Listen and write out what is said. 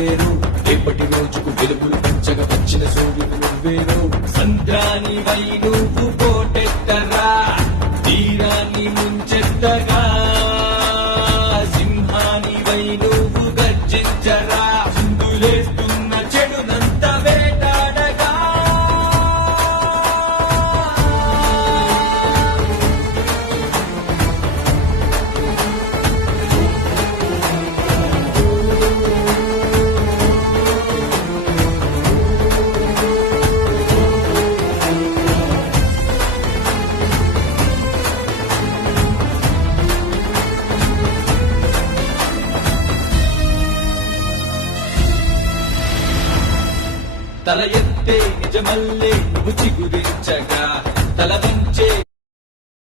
నువ్వేరు, రేపటి రోజుకు వెలుగులు పంచగా వచ్చిన సూర్యుడు నువ్వేరు. సంద్రాని వై నువ్వు పోటెత్తరా, తీరాన్ని ముంచెత్తగా, సింహాని వై నువ్వు గర్జించరా, చిందులేస్తున్న చెడునంత వేటాడగా. తల ఎత్తే నిజమల్లే నువ్వు చిగురించగా, తల